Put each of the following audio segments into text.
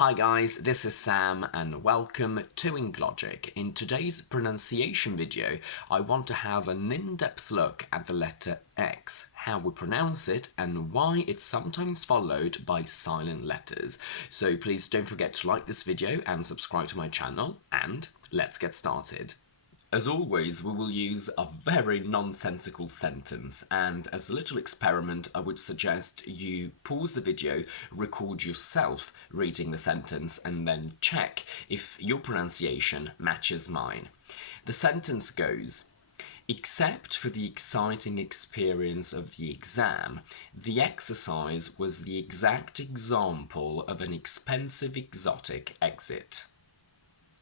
Hi guys, this is Sam and welcome to Logic. In today's pronunciation video, I want to have an in-depth look at the letter X, how we pronounce it and why it's sometimes followed by silent letters. So please don't forget to like this video and subscribe to my channel, and let's get started. As always, we will use a very nonsensical sentence, and as a little experiment, I would suggest you pause the video, record yourself reading the sentence, and then check if your pronunciation matches mine. The sentence goes, except for the exciting experience of the exam, the exercise was the exact example of an expensive exotic exit.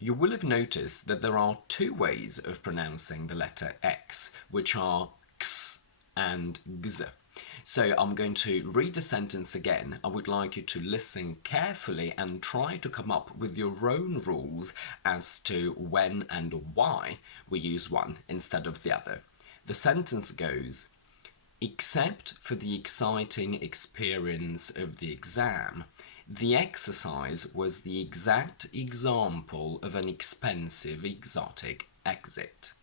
You will have noticed that there are two ways of pronouncing the letter X, which are x and gz. So I'm going to read the sentence again. I would like you to listen carefully and try to come up with your own rules as to when and why we use one instead of the other. The sentence goes, except for the exciting experience of the exam, the exercise was the exact example of an expensive exotic exit.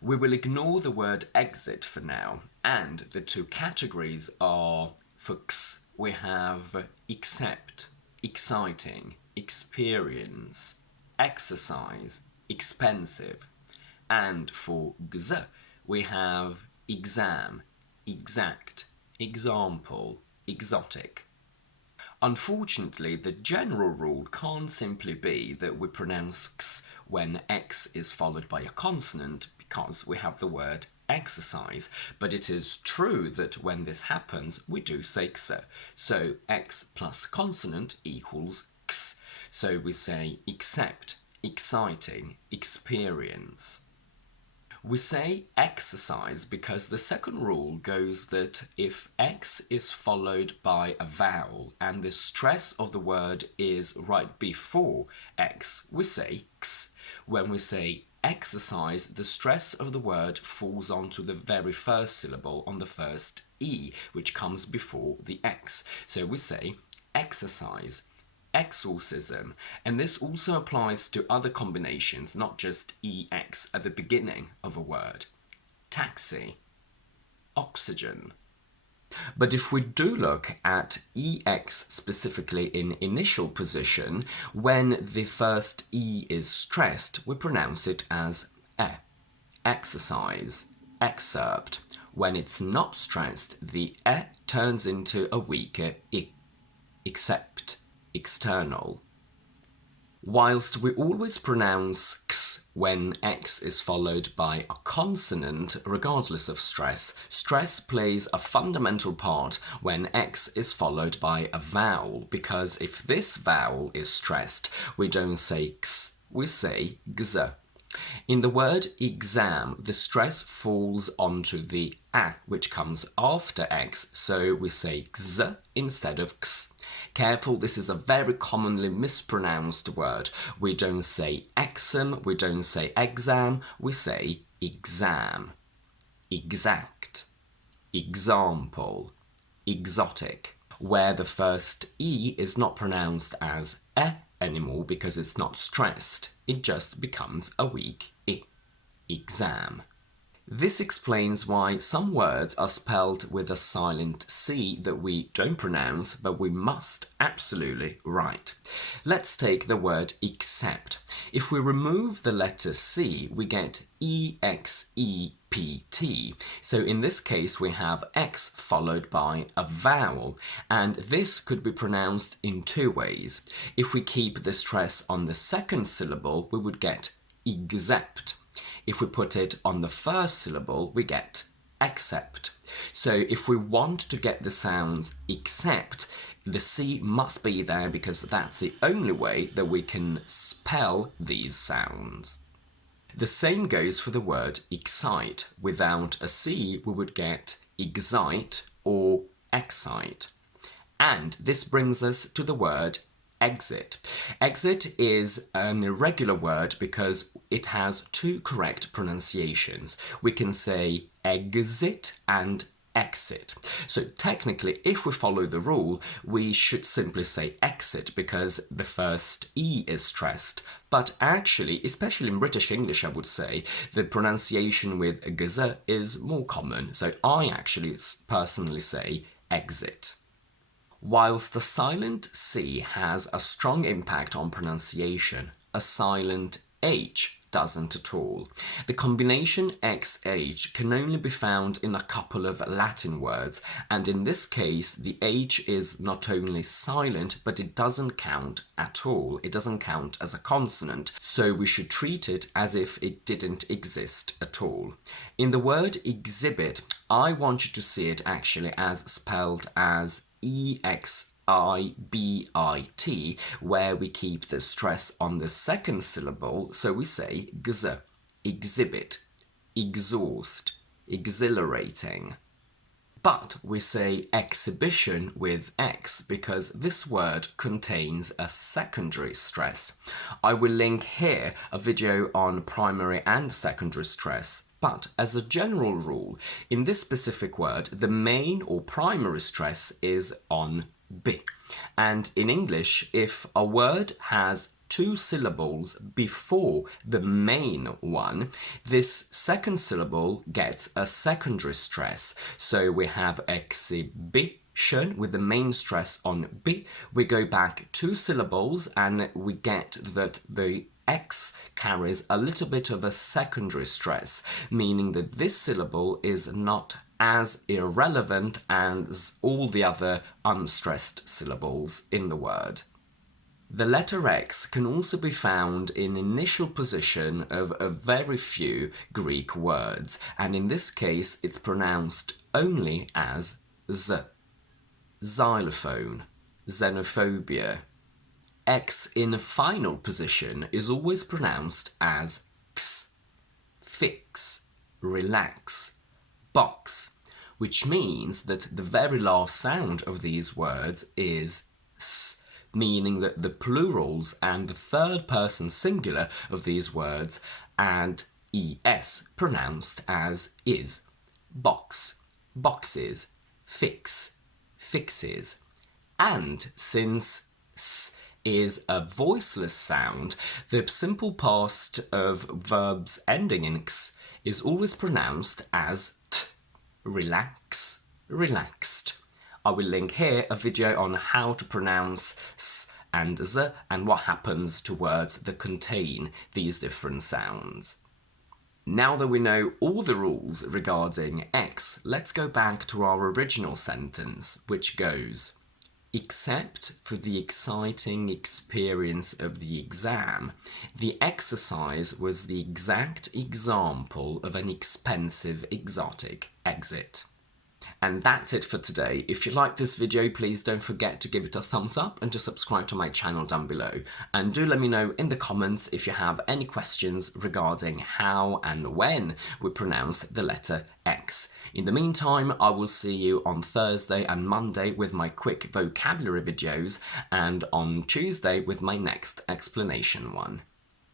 We will ignore the word exit for now, and the two categories are, for x, we have except, exciting, experience, exercise, expensive, and for gz, we have exam, exact, example, exotic. Unfortunately, the general rule can't simply be that we pronounce x when x is followed by a consonant because we have the word exercise, but it is true that when this happens, we do say x. So x plus consonant equals x. So we say except, exciting, experience. We say exercise because the second rule goes that if x is followed by a vowel and the stress of the word is right before x, we say x. When we say exercise, the stress of the word falls onto the very first syllable on the first E, which comes before the x. So we say exercise, exorcism, and this also applies to other combinations, not just EX at the beginning of a word. Taxi, oxygen. But if we do look at EX specifically in initial position, when the first E is stressed, we pronounce it as E. Exercise, excerpt. When it's not stressed, the E turns into a weaker I. Except, external. Whilst we always pronounce x when x is followed by a consonant, regardless of stress, stress plays a fundamental part when x is followed by a vowel, because if this vowel is stressed, we don't say x, we say gz. In the word exam, the stress falls onto the a, which comes after x, so we say gz instead of x. Careful, this is a very commonly mispronounced word. We don't say exam, we don't say exam, we say exam. Exact, example, exotic, where the first E is not pronounced as E anymore because it's not stressed. It just becomes a weak I. Exam. This explains why some words are spelled with a silent C that we don't pronounce, but we must absolutely write. Let's take the word except. If we remove the letter C, we get E-X-E-P-T. So in this case, we have X followed by a vowel, and this could be pronounced in two ways. If we keep the stress on the second syllable, we would get except. If we put it on the first syllable, we get except. So if we want to get the sound except, the C must be there because that's the only way that we can spell these sounds. The same goes for the word excite. Without a C, we would get excite or excite. And this brings us to the word exit. Exit is an irregular word because it has two correct pronunciations. We can say exit and exit. So technically, if we follow the rule, we should simply say exit because the first E is stressed. But actually, especially in British English, I would say, the pronunciation with gz is more common. So I actually personally say exit. Whilst the silent C has a strong impact on pronunciation, a silent H doesn't at all. The combination XH can only be found in a couple of Latin words, and in this case the H is not only silent, but it doesn't count at all. It doesn't count as a consonant, so we should treat it as if it didn't exist at all. In the word exhibit, I want you to see it actually as spelled as EXIBIT, where we keep the stress on the second syllable, so we say gz, exhibit, exhaust, exhilarating. But we say exhibition with X because this word contains a secondary stress. I will link here a video on primary and secondary stress, but as a general rule, in this specific word, the main or primary stress is on B. And in English, if a word has two syllables before the main one, this second syllable gets a secondary stress. So we have exhibition with the main stress on B. We go back two syllables and we get that the X carries a little bit of a secondary stress, meaning that this syllable is not as irrelevant as all the other unstressed syllables in the word. The letter X can also be found in initial position of a very few Greek words, and in this case it's pronounced only as Z. Xylophone, xenophobia. X in a final position is always pronounced as X. Fix, relax, box, which means that the very last sound of these words is S, meaning that the plurals and the third person singular of these words add es, pronounced as is. Box, boxes, fix, fixes. And since s is a voiceless sound, the simple past of verbs ending in x is always pronounced as t. Relax, relaxed. I will link here a video on how to pronounce s and z and what happens to words that contain these different sounds. Now that we know all the rules regarding X, let's go back to our original sentence, which goes, except for the exciting experience of the exam, the exercise was the exact example of an expensive exotic exit. And that's it for today. If you like this video, please don't forget to give it a thumbs up and to subscribe to my channel down below. And do let me know in the comments if you have any questions regarding how and when we pronounce the letter X. In the meantime, I will see you on Thursday and Monday with my quick vocabulary videos, and on Tuesday with my next explanation one.